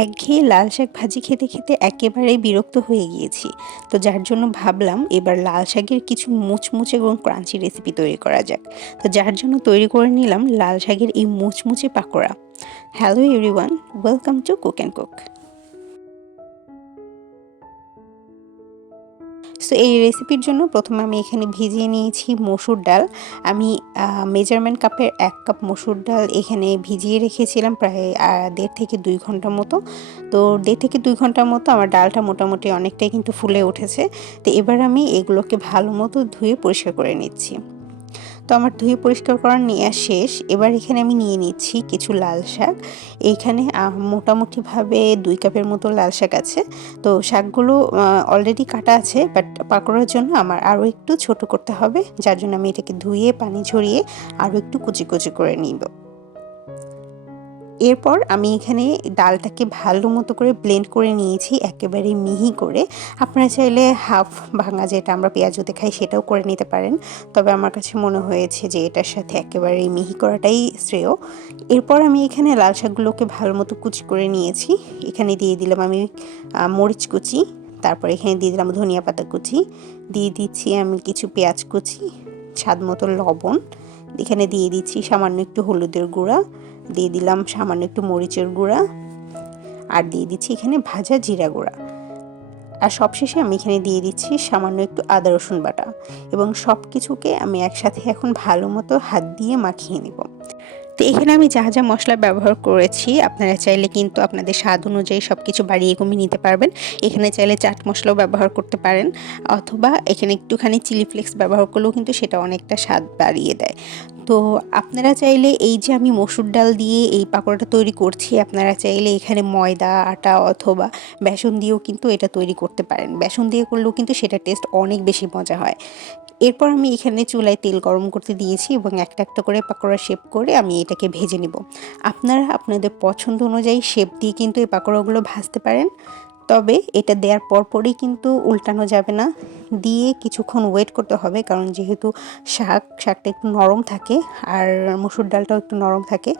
একঘেয়ে লাল শাক ভাজি খেতে খেতে একেবারেই বিরক্ত হয়ে গিয়েছি। তো যার জন্য ভাবলাম এবার লাল শাকের কিছু মুচমুচে এবং ক্রাঞ্চি রেসিপি তৈরি করা যাক। তো যার জন্য তৈরি করে নিলাম লাল শাকের এই মুচমুচে pakora. Hello everyone, welcome to cook and cook. So এই রেসিপির জন্য প্রথমে আমি এখানে ভিজিয়ে নিয়েছি মসুর ডাল। আমি মেজারমেন্ট কাপের 1 কাপ মসুর ডাল এখানে ভিজিয়ে রেখেছিলাম প্রায় 1.5 থেকে 2 ঘন্টার মতো। তো 1.5 থেকে 2 ঘন্টার মতো আমার ডালটা মোটামুটি অনেকটাই কিন্তু ফুলে উঠেছে। তো এবার আমি এগুলোকে ভালো মতো ধুয়ে পরিষ্কার করে নিচ্ছি। তো আমার ধুয়ে পরিষ্কার করা নেওয়া শেষ। এবার এখানে আমি নিয়ে নিচ্ছি কিছু লাল শাক। এইখানে মোটামুটিভাবে 2 কাপের মতো লাল শাক আছে। তো শাকগুলো অলরেডি কাটা আছে, বাট পাকোড়ার জন্য আমার আরও একটু ছোট করতে হবে, যার জন্য আমি এটাকে ধুয়ে পানি ঝরিয়ে আরও একটু কুচি কুচি করে নিব। এরপর আমি এখানে ডালটাকে ভালো মতো করে ব্লেন্ড করে নিয়েছি, একেবারে মিহি করে। আপনারা চাইলে হাফ ভাঙা, যেটা আমরা পেঁয়াজুতে খাই, সেটাও করে নিতে পারেন। তবে আমার কাছে মনে হয়েছে যে এটার সাথে একেবারে মিহি করাটাই শ্রেয়। এরপর আমি এখানে লাল শাকগুলোকে ভালো মতো কুচি করে নিয়েছি। এখানে দিয়ে দিলাম আমি মরিচ কুচি, তারপর এখানে দিয়ে দিলাম ধনিয়া পাতা কুচি, দিয়ে দিচ্ছি আমি কিছু পেঁয়াজ কুচি, স্বাদ মতো লবণ, এখানে দিয়ে দিচ্ছি সামান্য একটু হলুদের গুঁড়া, দিয়ে দিলাম সামান্য একটু মরিচের গুঁড়া, আর দিয়ে দিচ্ছি এখানে ভাজা জিরা গুঁড়া। আর সবশেষে আমি এখানে দিয়ে দিচ্ছি সামান্য একটু আদা রসুন বাটা, এবং সব কিছুকে আমি একসাথে এখন ভালো মতো হাত দিয়ে মাখিয়ে নিব। তো এখানে আমি যা যা মশলা ব্যবহার করেছি, আপনারা চাইলে কিন্তু আপনাদের স্বাদ অনুযায়ী সব কিছু বাড়িয়ে কমিয়ে নিতে পারবেন। এখানে চাইলে চাট মশলাও ব্যবহার করতে পারেন, অথবা এখানে একটুখানি চিলি ফ্লেক্স ব্যবহার করলেও কিন্তু সেটা অনেকটা স্বাদ বাড়িয়ে দেয়। তো আপনারা চাইলে, এই যে আমি মসুর ডাল দিয়ে এই পাকোড়াটা তৈরি করছি, আপনারা চাইলে এখানে ময়দা, আটা অথবা বেসন দিয়েও কিন্তু এটা তৈরি করতে পারেন। বেসন দিয়ে করলেও কিন্তু সেটা টেস্ট অনেক বেশি মজা হয়। এরপর আমি এখানে চুলায় তেল গরম করতে দিয়েছি এবং একটা একটা করে পাকোড়া শেপ করে আমি এটাকে ভেজে নিব। আপনারা আপনাদের পছন্দ অনুযায়ী শেপ দিয়ে কিন্তু এই পাকোড়াগুলো ভাজতে পারেন। তবে এটা দেওয়ার পরপরই কিন্তু উল্টানো যাবে না, দিয়ে কিছুক্ষণ ওয়েট করতে হবে, কারণ যেহেতু শাকটা একটু নরম থাকে আর মসুর ডালটাও একটু নরম থাকে।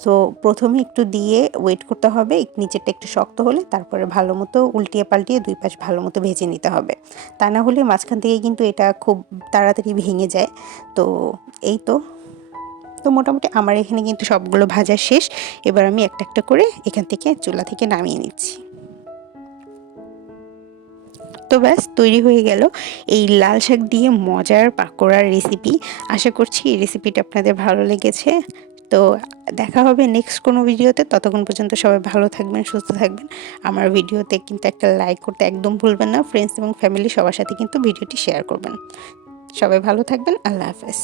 সো প্রথমে একটু দিয়ে ওয়েট করতে হবে, নিচেরটা একটু শক্ত হলে তারপরে ভালো মতো উল্টিয়ে পাল্টিয়ে 2 পাশ ভালো মতো ভেজে নিতে হবে। তা না হলে মাঝখান থেকে কিন্তু এটা খুব তাড়াতাড়ি ভেঙে যায়। তো এই তো মোটামুটি আমার এখানে কিন্তু সবগুলো ভাজা শেষ। এবার আমি একটা একটা করে এখান থেকে চুলা থেকে নামিয়ে নিচ্ছি। তো ব্যাস, তৈরি হয়ে গেল এই লাল শাক দিয়ে মজার পাকোড়ার রেসিপি। আশা করছি এই রেসিপিটা আপনাদের ভালো লেগেছে। তো দেখা হবে নেক্সট কোনো ভিডিওতে। ততক্ষণ পর্যন্ত সবাই ভালো থাকবেন, সুস্থ থাকবেন। আমার ভিডিওতে কিন্তু একটা লাইক করতে একদম ভুলবেন না। ফ্রেন্ডস এবং ফ্যামিলি সবার সাথে কিন্তু ভিডিওটি শেয়ার করবেন। সবাই ভালো থাকবেন। আল্লাহ হাফেজ।